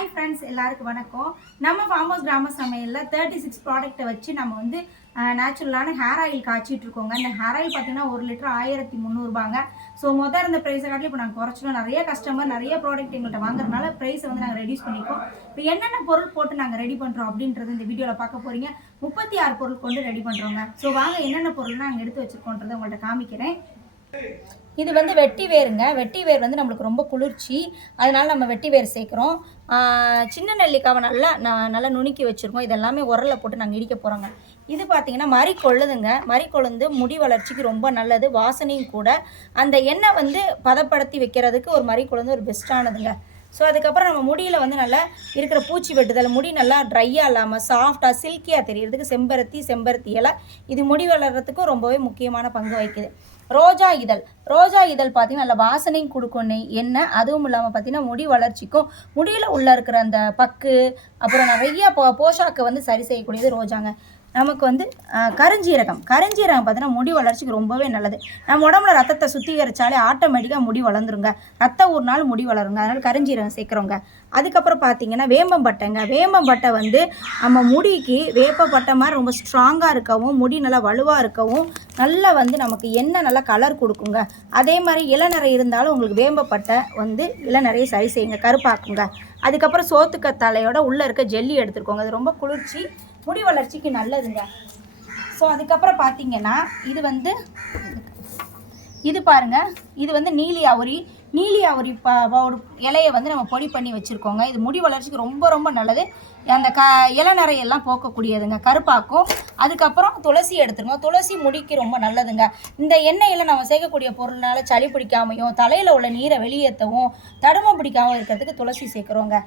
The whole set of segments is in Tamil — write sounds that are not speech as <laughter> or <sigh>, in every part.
ஹாய் ஃப்ரெண்ட்ஸ் எல்லாருக்கும் வணக்கம். நம்ம ஃபார்ம் ஹவுஸ் கிராம சமையலில் தேர்ட்டி சிக்ஸ் ப்ராடக்ட்டை வச்சு நம்ம வந்து நேச்சுரலான ஹேர் ஆயில் காய்ச்சிட்டு இருக்கோங்க. இந்த ஹேர் ஆயில் பார்த்தீங்கன்னா ஒரு லிட்டர் ஆயிரத்தி முந்நூறுபாங்க ஸோ மொதல் இருந்த ப்ரைஸை காட்டிலும் இப்போ நாங்கள் குறைச்சிடும் நிறைய கஸ்டமர் நிறைய ப்ராடக்ட் எங்கள்கிட்ட வாங்குறதுனால ப்ரைஸை வந்து நாங்கள் ரெடியூஸ் பண்ணிக்கோம் இப்போ என்னென்ன பொருள் போட்டு நாங்கள் ரெடி பண்ணுறோம் அப்படின்றது இந்த வீடியோவில் பார்க்க போகிறீங்க முப்பத்தி ஆறு பொருள் கொண்டு ரெடி பண்ணுறோங்க ஸோ வாங்க என்னென்ன பொருள்லாம் நாங்கள் எடுத்து வச்சுருக்கோன்றதை உங்கள்கிட்ட காமிக்கிறேன். இது வந்து வெட்டி வேருங்க. வெட்டி வேர் வந்து நம்மளுக்கு ரொம்ப குளிர்ச்சி. அதனால நம்ம வெட்டி வேர் சேர்க்குறோம். சின்ன நெல்லிக்காவை நல்லா நான் நல்லா நுணுக்கி வச்சுருக்கோம். இதெல்லாமே உரலில் போட்டு நாங்கள் இடிக்க போகிறோங்க இது பார்த்தீங்கன்னா மறி கொள்ளுதுங்க மறி கொழுந்து முடி வளர்ச்சிக்கு ரொம்ப நல்லது. வாசனையும் கூட. அந்த எண்ணெய் வந்து பதப்படுத்தி வைக்கிறதுக்கு ஒரு மறி கொழுந்து ஒரு பெஸ்ட்டானதுங்க ஸோ அதுக்கப்புறம் நம்ம முடியில் வந்து நல்லா இருக்கிற பூச்சி வெட்டுதல் முடி நல்லா ட்ரையாக இல்லாமல் சாஃப்டாக சில்கியாக தெரியறதுக்கு செம்பருத்தி செம்பருத்தி இலை இது முடி வளர்கிறதுக்கும் ரொம்பவே முக்கியமான பங்கு வகிக்குது. ரோஜா இதழ். ரோஜா இதழ் பார்த்தீங்கன்னா நல்ல வாசனையும் கொடுக்கும் நெய் அதுவும் இல்லாமல் பார்த்தீங்கன்னா முடி வளர்ச்சிக்கும் முடியில் உள்ள இருக்கிற அந்த பக்கு அப்புறம் நிறைய போ போஷாக்கை வந்து சரி செய்யக்கூடியது ரோஜாங்க. நமக்கு வந்து கருஞ்சீரகம். கருஞ்சீரகம் பார்த்தீங்கன்னா முடி வளர்ச்சிக்கு ரொம்பவே நல்லது. நம்ம உடம்புல ரத்தத்தை சுத்திகரிச்சாலே ஆட்டோமேட்டிக்காக முடி வளர்ந்துருங்க. ரத்த ஒரு நாள் முடி வளருங்க. அதனால் கருஞ்சீரகம் சேர்க்குறோங்க அதுக்கப்புறம் பார்த்தீங்கன்னா வேம்பம்பட்டைங்க வேம்பம்பட்டை வந்து நம்ம முடிக்கு வேப்பப்பட்டை மாதிரி ரொம்ப ஸ்ட்ராங்காக இருக்கவும் முடி நல்லா வலுவாக இருக்கவும் நல்லா வந்து நமக்கு என்ன நல்லா கலர் கொடுக்குங்க. அதே மாதிரி இளநரை இருந்தாலும் உங்களுக்கு வேம்பப்பட்டை வந்து இளநரையை சரி செய்யுங்க. கருப்பாக்குங்க. அதுக்கப்புறம் சோத்துக்கத்தாழையோட உள்ளே இருக்க ஜெல்லி எடுத்துருக்கோங்க அது ரொம்ப குளிர்ச்சி முடி வளர்ச்சிக்கு நல்லதுங்க. ஸோ அதுக்கப்புறம் பார்த்தீங்கன்னா இது வந்து இது பாருங்க. இது வந்து நீலி அவுரி நீலி அவுரி பவுடு இலையை வந்து நம்ம பொடி பண்ணி வச்சுருக்கோங்க. இது முடி வளர்ச்சிக்கு ரொம்ப ரொம்ப நல்லது. அந்த க இளநரையெல்லாம் போக்கக்கூடியதுங்க. கருப்பாக்கும். அதுக்கப்புறம் துளசி எடுத்துருங்க. துளசி முடிக்கு ரொம்ப நல்லதுங்க. இந்த எண்ணெயில் நம்ம சேர்க்கக்கூடிய பொருள்னால சளி பிடிக்காமையும் தலையில் உள்ள நீரை வெளியேற்றவும் தடுமை பிடிக்காமல் இருக்கிறதுக்கு துளசி சேர்க்குறோங்க.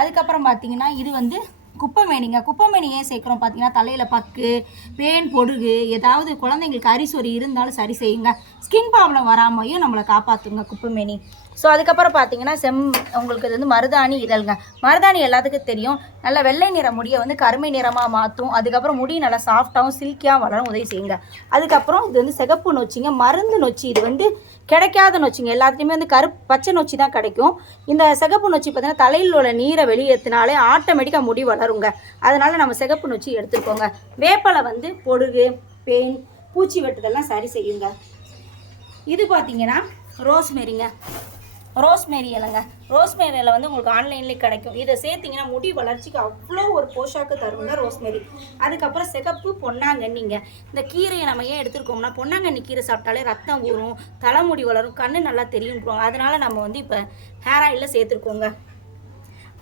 அதுக்கப்புறம் பார்த்தீங்கன்னா இது வந்து குப்பைமேனிங்க குப்பைமேனி ஏன் சேர்க்குறோம் பார்த்தீங்கன்னா தலையில் பக்கு பேன் பொடுகு ஏதாவது குழந்தைங்களுக்கு அரிசொறி இருந்தாலும் சரி செய்யுங்க. ஸ்கின் ப்ராப்ளம் வராமையும் நம்மளை காப்பாற்றுங்க குப்பைமேனி? ஸோ அதுக்கப்புறம் பார்த்தீங்கன்னா செம் உங்களுக்கு இது வந்து மருதாணி இதழ்ங்க. மருதாணி எல்லாத்துக்கும் தெரியும். நல்ல வெள்ளை நிற முடியை வந்து கருமை நிறமாக மாற்றும். அதுக்கப்புறம் முடி நல்லா சாஃப்டாகவும் சில்கியாக வளரும் உதவி செய்யுங்க. அதுக்கப்புறம் இது வந்து சிகப்பு நொச்சிங்க மருந்து நொச்சி. இது வந்து கிடைக்காத நொச்சிங்க. எல்லாத்துலேயுமே வந்து கரு பச்சை நொச்சி தான் கிடைக்கும். இந்த சிகப்பு நொச்சி பார்த்தீங்கன்னா தலையில் உள்ள நீரை வெளியேற்றினாலே ஆட்டோமேட்டிக்காக முடி வளருங்க அதனால் நம்ம சிகப்பு நொச்சி எடுத்துக்கோங்க. வேப்பலை வந்து பொடுகு பெயின் பூச்சி வெட்டுதெல்லாம் சரி செய்யுங்க. இது பார்த்தீங்கன்னா ரோஸ்மேரிங்க. ரோஸ்மேரி இலைங்க. ரோஸ்மேரி இலை வந்து உங்களுக்கு ஆன்லைன்லேயே கிடைக்கும். இதை சேர்த்திங்கன்னா முடி வளர்ச்சிக்கு அவ்வளோ ஒரு போஷாக்கு தருங்க ரோஸ்மேரி. அதுக்கப்புறம் சிகப்பு பொன்னாங்கண்ணிங்க. இந்த கீரையை நம்ம ஏன் எடுத்துருக்கோம்னா பொன்னாங்கண்ணி கீரை சாப்பிட்டாலே ரத்தம் ஊறும் தலைமுடி வளரும் கண்ணு நல்லா தெரியும் அதனால் நம்ம வந்து இப்போ ஹேர் ஆயிலில் சேர்த்துருக்கோங்க.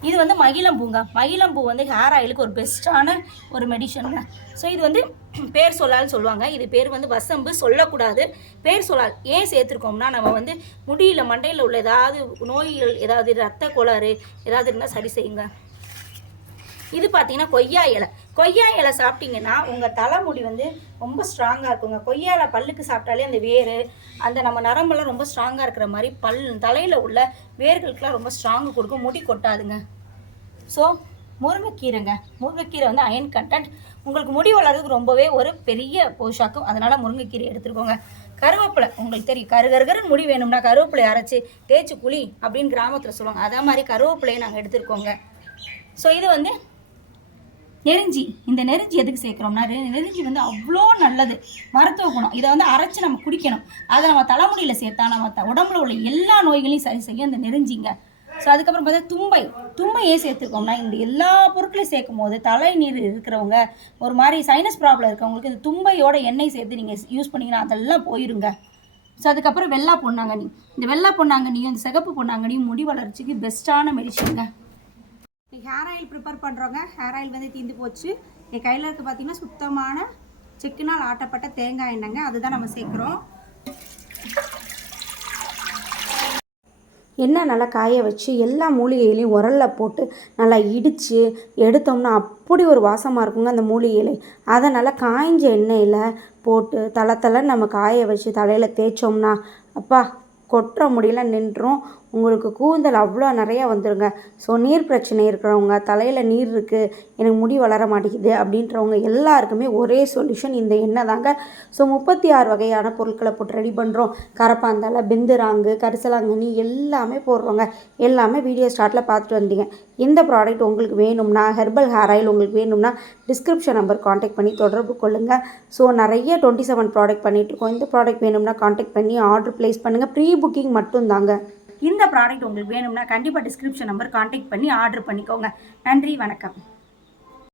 இது வந்து மகிழம்பூங்க மகிழம்பூ வந்து ஹேர் ஆயிலுக்கு ஒரு பெஸ்ட்டான ஒரு மெடிஷனுங்க ஸோ இது வந்து <clears throat> பேர் சொல்லால் சொல்லுவாங்க. இது பேர் வந்து வசம்பு சொல்லக்கூடாது. பேர் சொல்லால் ஏன் சேர்த்துருக்கோம்னா நம்ம வந்து முடியல மண்டையில் உள்ள ஏதாவது நோய்கள் ஏதாவது ரத்த கோளாறு ஏதாவது இருந்தால் சரி செய்யுங்க. இது பார்த்தீங்கன்னா கொய்யா இலை. கொய்யா இலை சாப்பிட்டீங்கன்னா உங்கள் தலைமுடி வந்து ரொம்ப ஸ்ட்ராங்காக இருக்குங்க. கொய்யா இலை பல்லுக்கு சாப்பிட்டாலே அந்த வேர் அந்த நம்ம நரம்பெல்லாம் ரொம்ப ஸ்ட்ராங்காக இருக்கிற மாதிரி பல் தலையில் உள்ள வேர்களுக்கெலாம் ரொம்ப ஸ்ட்ராங்கு கொடுக்கும். முடி கொட்டாதுங்க. ஸோ முருங்கைக்கீரைங்க. முருங்கைக்கீரை வந்து அயன் கண்டென்ட் உங்களுக்கு முடி வளர்றதுக்கு ரொம்பவே ஒரு பெரிய போஷாக்கும். அதனால் முருங்கைக்கீரை எடுத்துருக்கோங்க கருவேப்பிலை உங்களுக்கு தெரியும். கரு கருகருன்னு முடி வேணும்னா கருவேப்பிலை அரைச்சி தேய்ச்சி குழி அப்படின்னு கிராமத்தில் சொல்லுவாங்க. அதே மாதிரி கருவேப்பிலையை நாங்கள் எடுத்துருக்கோங்க. ஸோ இது வந்து நெருஞ்சி. இந்த நெருஞ்சி எதுக்கு சேர்க்குறோம்னா நெருஞ்சி வந்து அவ்வளோ நல்லது. மருத்துவ குணம். இதை வந்து அரைச்சி நம்ம குடிக்கணும். அதை நம்ம தலைமுடியில் சேர்த்தா நம்ம உடம்புல உள்ள எல்லா நோய்களையும் சரி செய்யும் இந்த நெருஞ்சிங்க. ஸோ அதுக்கப்புறம் பார்த்தா தும்பை. தும்பையே சேர்த்துக்கோம்னா சேர்த்துருக்கோம்னா இந்த எல்லா பொருட்களையும் சேர்க்கும் போது தலை நீர் இருக்கிறவங்க ஒரு மாதிரி சைனஸ் ப்ராப்ளம் இருக்கவங்களுக்கு இந்த தும்பையோட எண்ணெய் சேர்த்து நீங்கள் யூஸ் பண்ணிங்கன்னா அதெல்லாம் போயிருங்க. ஸோ அதுக்கப்புறம் வெள்ளா பொன்னாங்கண்ணி. இந்த வெள்ளா பொன்னாங்கண்ணியும் இந்த சிகப்பு பொன்னாங்கண்ணியும் முடி வளர்ச்சிக்கு பெஸ்ட்டான மெடிசனுங்க ஹேர் ஆயில் ப்ரிப்பேர் பண்ணுறோங்க ஹேர் ஆயில் வந்து தீந்து போச்சு. என் கையில் இருக்க பார்த்தீங்கன்னா சுத்தமான செக்கினால் ஆட்டப்பட்ட தேங்காய் எண்ணெய்ங்க. அதுதான் நம்ம சேர்க்குறோம். எண்ணெய் நல்லா காய வச்சு எல்லா மூலிகைகளையும் உரலில் போட்டு நல்லா இடித்து எடுத்தோம்னா அப்படி ஒரு வாசமாக இருக்குங்க அந்த மூலிகை இலை அதை நல்லா காய்ஞ்ச எண்ணெயில் போட்டு தலை தலை நம்ம காய வச்சு தலையில் தேய்ச்சோம்னா அப்பா கொட்டுற முடியல நின்றும் உங்களுக்கு கூந்தல் அவ்வளோ நிறையா வந்துடுங்க ஸோ நீர் பிரச்சனை இருக்கிறவங்க தலையில் நீர் இருக்குது எனக்கு முடி வளர மாட்டேங்குது அப்படின்றவங்க எல்லாருக்குமே ஒரே சொல்யூஷன் இந்த எண்ணெய் தாங்க. ஸோ முப்பத்தி ஆறு வகையான பொருட்களை போட்டு ரெடி பண்ணுறோம் கரப்பாந்தால பிந்துராங்கு கரிசலாங்கண்ணி எல்லாமே போடுறோங்க. எல்லாமே வீடியோ ஸ்டார்ட்டில் பார்த்துட்டு வந்தீங்க. இந்த ப்ராடக்ட் உங்களுக்கு வேணும்னா ஹெர்பல் ஹேர் ஆயில் உங்களுக்கு வேணும்னா டிஸ்கிரிப்ஷன் நம்பர் காண்டாக்ட் பண்ணி தொடர்பு கொள்ளுங்கள் ஸோ நிறைய டுவெண்ட்டி செவன் ப்ராடக்ட் பண்ணிகிட்ருக்கோம் இந்த ப்ராடக்ட் வேணும்னா காண்டாக்ட் பண்ணி ஆர்டர் ப்ளேஸ் பண்ணுங்கள் ப்ரீ புக்கிங் மட்டும் தாங்க. இந்த ப்ராடக்ட் உங்களுக்கு வேணும்னா கண்டிப்பாக டிஸ்கிரிப்ஷன் நம்பர் காண்டாக்ட் பண்ணி ஆர்டர் பண்ணிக்கோங்க. நன்றி வணக்கம்.